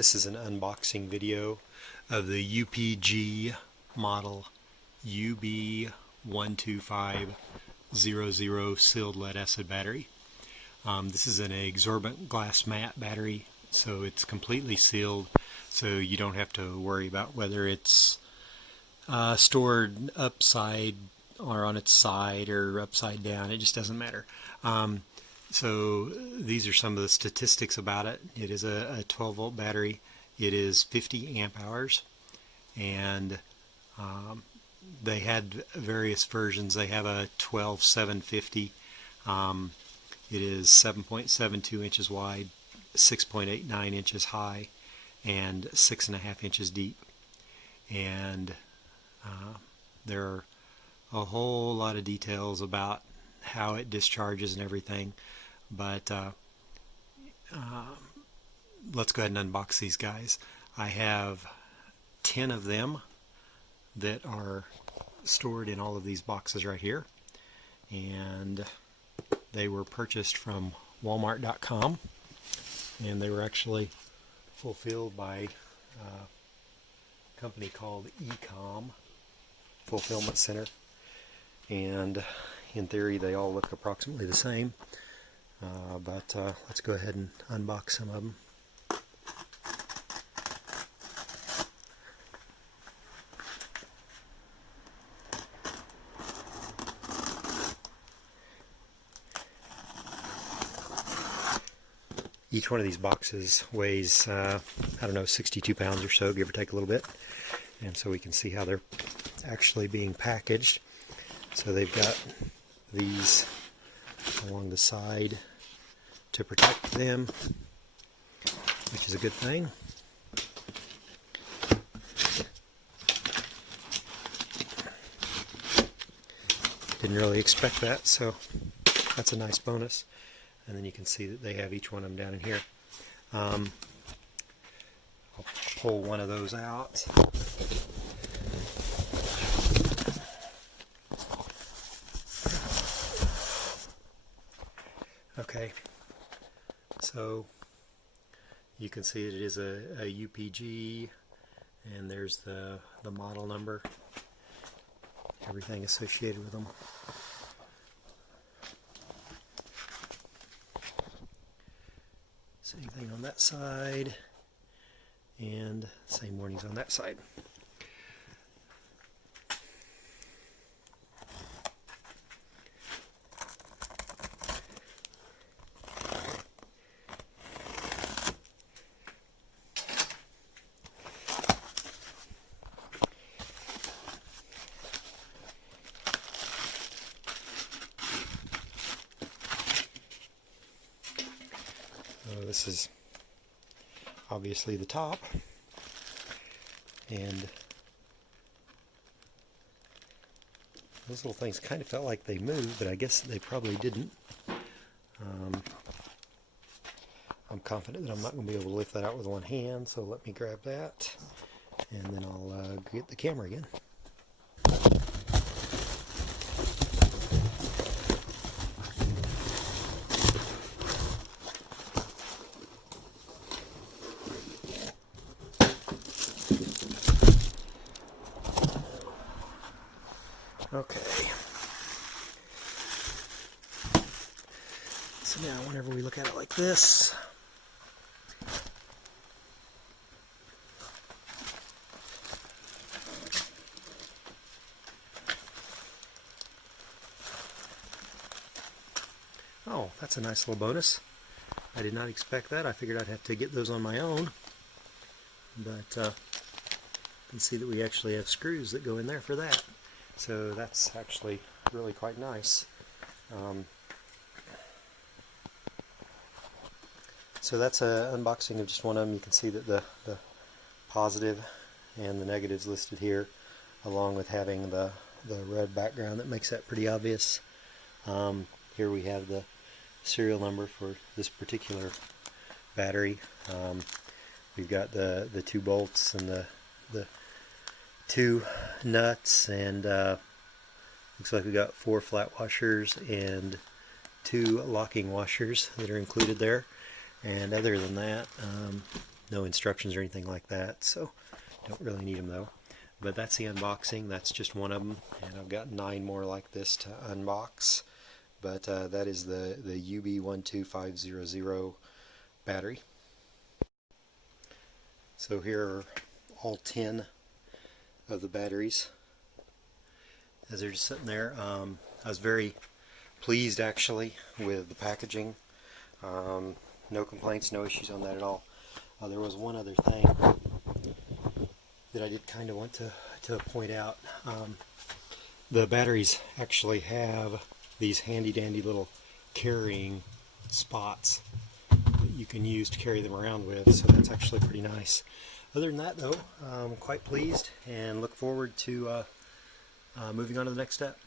This is an unboxing video of the UPG model UB12500 sealed lead acid battery. This is an absorbent glass mat battery, so it's completely sealed, so you don't have to worry about whether it's stored upside or on its side or upside down. It just doesn't matter. So these are some of the statistics about it. It is a 12 volt battery. It is 50 amp hours, and they had various versions. They have a 12750. It is 7.72 inches wide, 6.89 inches high, and 6.5 inches deep. And there are a whole lot of details about how it discharges and everything, but let's go ahead and unbox these guys. I have 10 of them that are stored in all of these boxes right here, and they were purchased from Walmart.com, and they were actually fulfilled by a company called Ecom Fulfillment Center, and in theory they all look approximately the same, but let's go ahead and unbox some of them. Each one of these boxes weighs, I don't know, 62 pounds or so, give or take a little bit. And so we can see how they're actually being packaged. So they've got these along the side to protect them, which is a good thing. Didn't really expect that, so that's a nice bonus. And then you can see that they have each one of them down in here. I'll pull one of those out. Okay, so you can see that it is a UPG, and there's the model number, everything associated with them. Same thing on that side, and same warnings on that side. This is obviously the top, and those little things kind of felt like they moved, but I guess they probably didn't. I'm confident that I'm not going to be able to lift that out with one hand, so let me grab that, and then I'll get the camera again. Okay, so now whenever we look at it like this, oh, that's a nice little bonus. I did not expect that. I figured I'd have to get those on my own, but you can see that we actually have screws that go in there for that. So that's actually really quite nice. So that's an unboxing of just one of them. You can see that the positive and the negatives listed here, along with having the red background that makes that pretty obvious. Here we have the serial number for this particular battery. We've got the 2 bolts and the 2 nuts, and looks like we got 4 flat washers and 2 locking washers that are included there. And other than that, No instructions or anything like that, so don't really need them though. But that's the unboxing. That's just one of them, and I've got 9 more like this to unbox. But that is the UB12500 battery. So here are all 10 of the batteries as they're just sitting there. I was very pleased actually with the packaging. No complaints, no issues on that at all. There was one other thing that I did kind of want to point out. The batteries actually have these handy dandy little carrying spots that you can use to carry them around with, so that's actually pretty nice. Other than that though, I'm quite pleased and look forward to moving on to the next step.